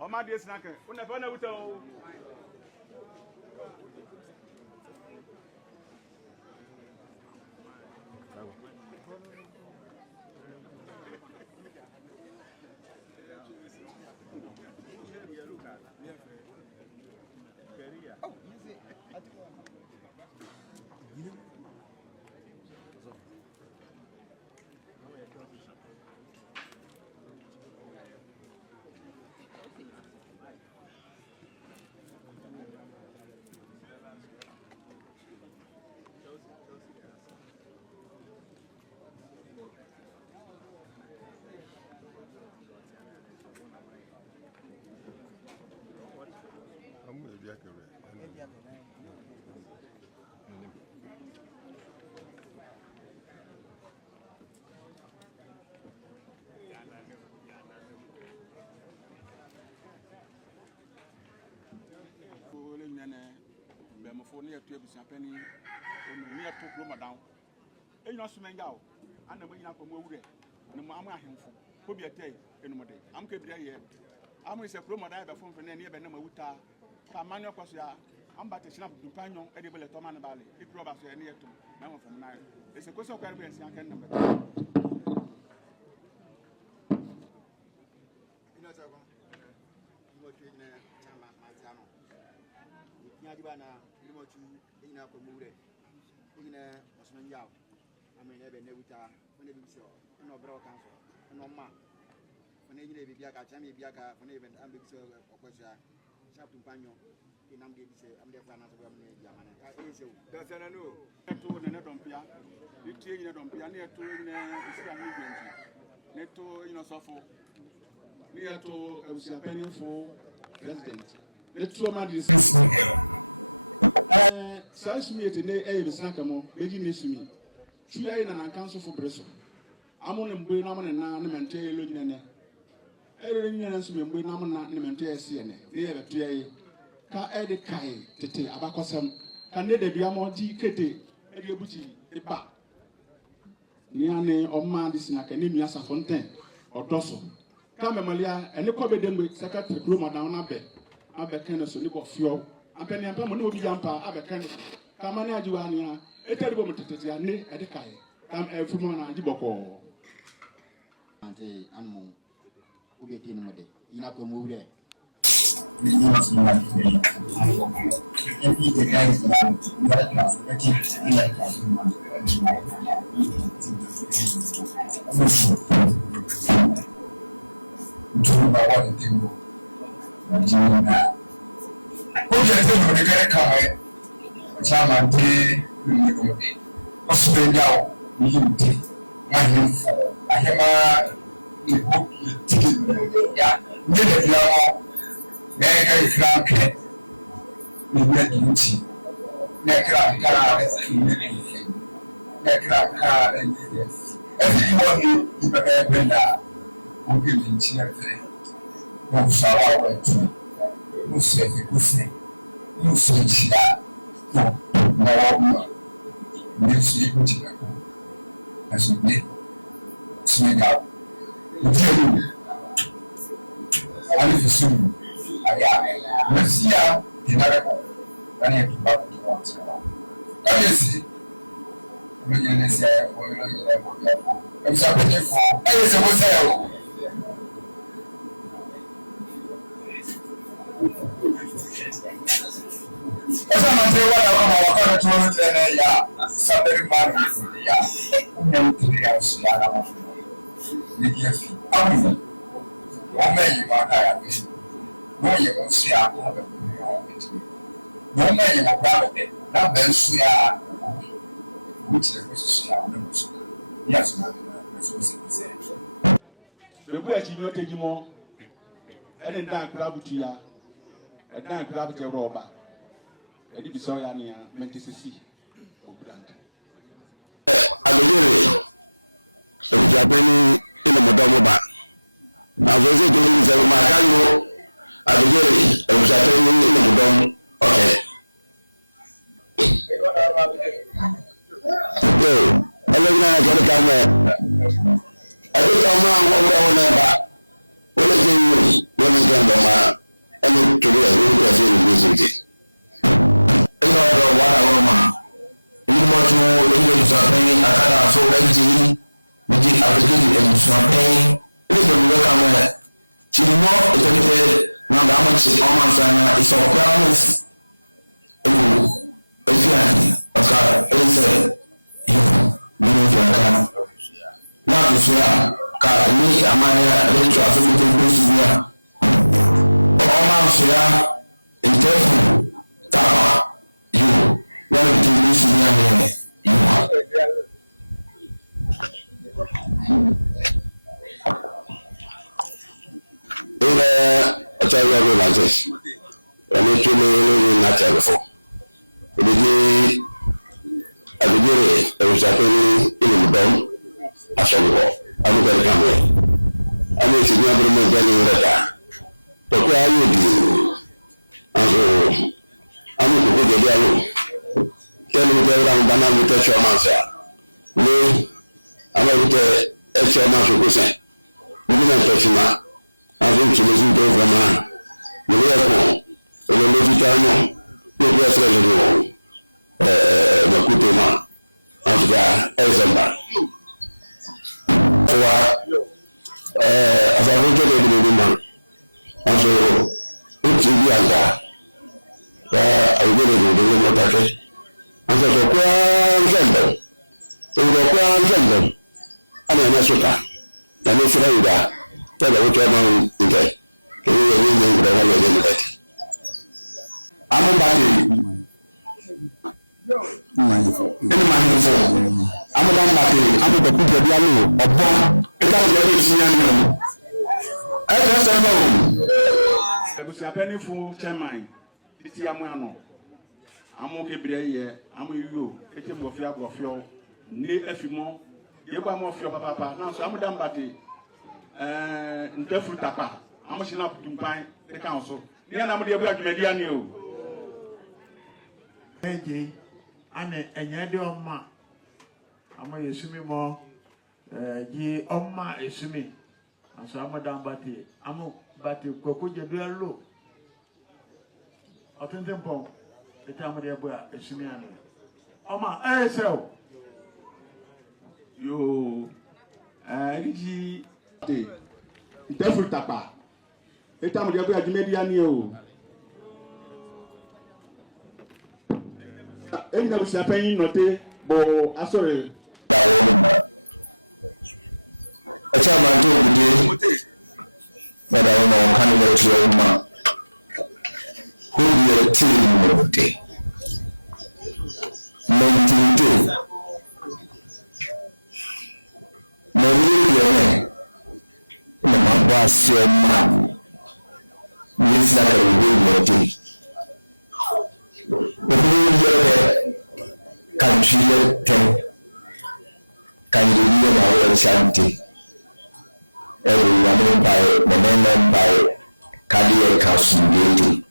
Oma dia snack. Una fa na wuta o. Phone here to be penny near to Roma down. And you're swimming out. And the way up from over there. No mamma him for. Who be a day in my day. I'm kept there yet. I'm with a Roma diver from near Benamuta. Camano Cosia. I'm but a snap to Pano, edible at Toman Valley. It probably near to no from 9. It's a question of Caribbean. I can number. Bana limo tu ina ko mure ina osman yaw amene be newuta fone bi so no bro kan so no ma fone ina bi biaka chami biaka fone be ambe bi so okosa chaptu panyo ina mge bi se amde fana so amne jamane ka ezo da sana no to ne dompia itie ina dompia ne to ina isi ahi gwenji ne to ina sofo ne to abusia penny for president le trauma dis Sashmi at the day of Sakamo, beginning to me. She ain't an council for Bresson. I'm on a brain on and now, and tell you, every answer me, we know not and tell CNA. They have a tea. Ka Eddie Kai, Tete, Abacosam, can they be a more Kete, Edibuchi, the back. Niane or man this in Academia Fontaine or Dosso. Come, Malia, and the Kobe them with Secretary Groma down a bed. I beckon so little fuel. I'm penny and Pamano Yampa, Abacan, Kamania Juania, a terrible Matatia, ne at the Kai, come every morning at Diboko. And say, Animal, who get in with it. You have to move there. Oje te no de kare kai chama de no Australia ni yimti mahimfo ahema ni ho ti ya ni de ya na kai franke ni be yimti na kra kara na kra kara ni everyone ni be benda o ke yimti na fe mo sawa wa ti no sei così non so ci da no non si continua adesso ne spiega io ali su aya mesia dinara bani tu ba tu wa tsara ayesi mwenye nesi ya kwa ile ile kwa msabe kwa ayesi wote yao Asa matewa ya kama wakana tuwana tena ya saberi manu ya unyamtiri ya usiyana mafu nikiasi amu wamenyi maka ya kisi mwenye msia hape kumia wakiti mwenye mwabe na bensu ya mchile kusu ya unemusu ya sumati na mesusi kise Bebu ya chinyote jimo ene nda klabu tuya nda klabu te roba edi biso ya ni mentisisi obrand alele Japanese in the Modomoba. I was doing the Macano. I was Japanese in the Modom. Okay. Hello, I got a camera. I don't know what what is it? When is the I need to be a little visit. I don't know you want to use something. I can't afford anything. We did application and something. It is a welcome. She did not attend now that much almost and it's a promise. If you are it's you know now to say me amaya to affect the almost here in careful tapa you want to listen here you I tell you like this. I need to know not before. I begin it was happening in the bomb. I shall go. I'm going to come here. I need to never move any better. But where are you? I'm going to go there. Tell me that I'm going to touch your master. Me, I'm going to touch your master. We didn't touch him. I think to listen to the man. The way the Logitano, the president, the Kutuma, after Ezra. As I went to the woman, and so it's in the other. I will go to the woman package. And so, and then I should have. And it's that. Tell me what you're going to do. I'm a battery. I'm a battery. I'm a people of Yalo, a bomb. It can't be seen. I just don't know. I was a penny for chairman. It's Yamano. I'm okay, Bray. I'm you. It's a mafia of your near Efimo. You are more of your papa. Now, so I'm a damn battery. Ntefu tapa amashina putumpan the council ya na mo de bua dwumadi ani o eje ane enye de omma ama yesumi mo ji omma esumi aso amadan bati amu bati kwako jedu alo otentempo eta mo de bua esumi ani omma esel yo riji Ntefu tapa eta mo de bua dwumadi ani o enga bu sapen note bo asore acha manto bude wada wona candidate yo ma who your team bude mentinte moriyo ne ma ba se ma ni sa ka wo bude country can you hear our chanting? Everyone by the men by cardiac calculating.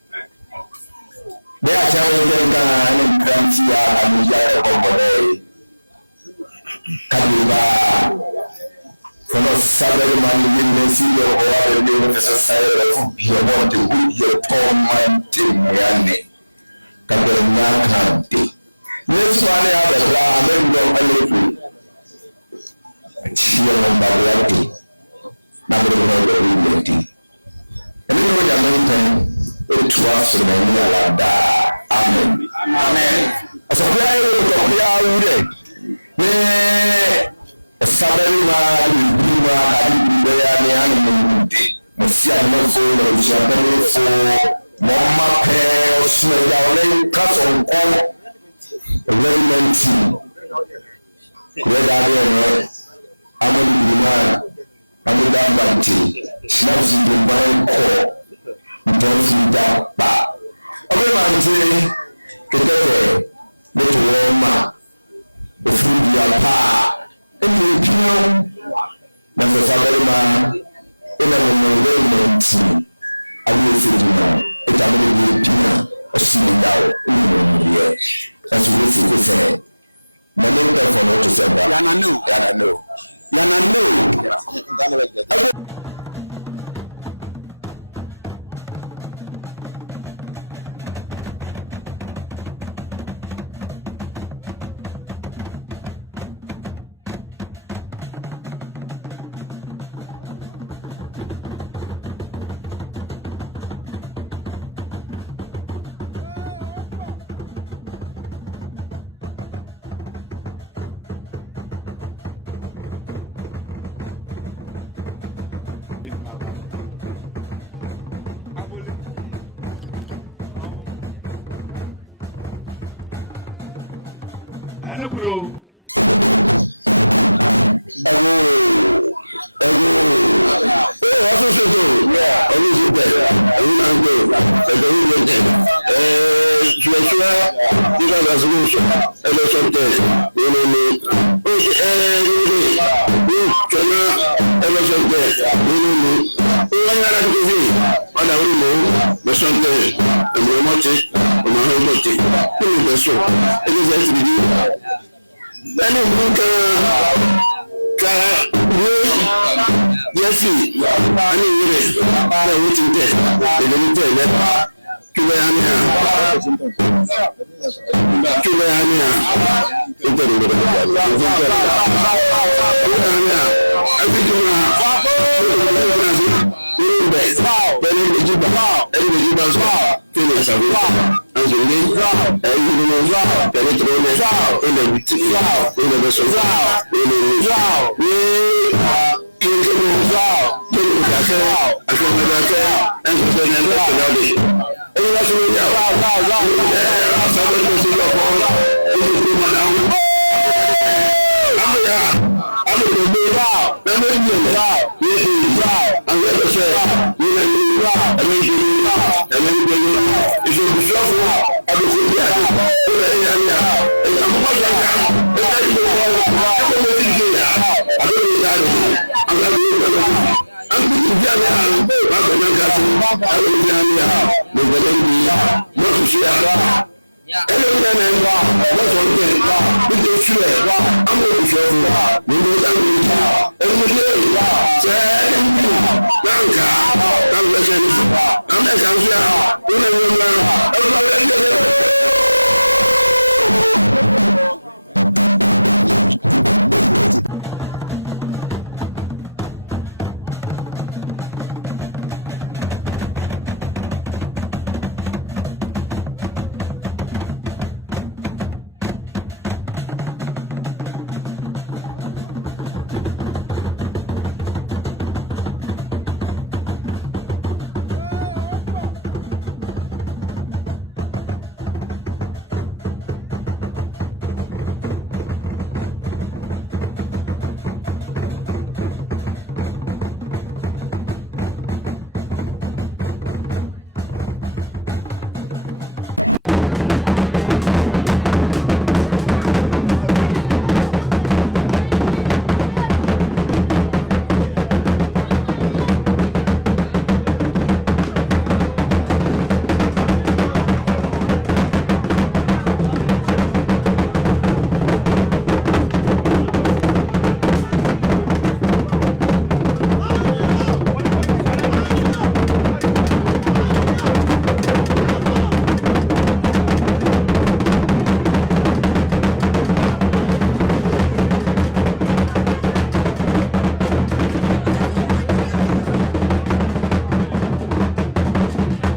They are telling them that Grantia and Yaya Kadiba from a salary money in the city or other day of the society. You want to put your tormenting Yanni. Kabana Kanti. This one I have a ramen dog a she on Bagrati. Number one, and you know, American, it was in the Amen. Amen. As a player of the salary man, Mama Pale, Smell, Castle, Element, Red Area, Amadou, Amadou Banti, Snaps in the Bible Core, don't see that back. Everyone say, Kete, little woman, the food you are pa, and you know, Professor Berima, in a moment, I will say to you, it's a little bit of sitting down in the year. That's what we say. My name is for not to say that. Yana no.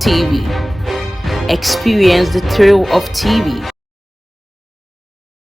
TV. Experience the thrill of TV.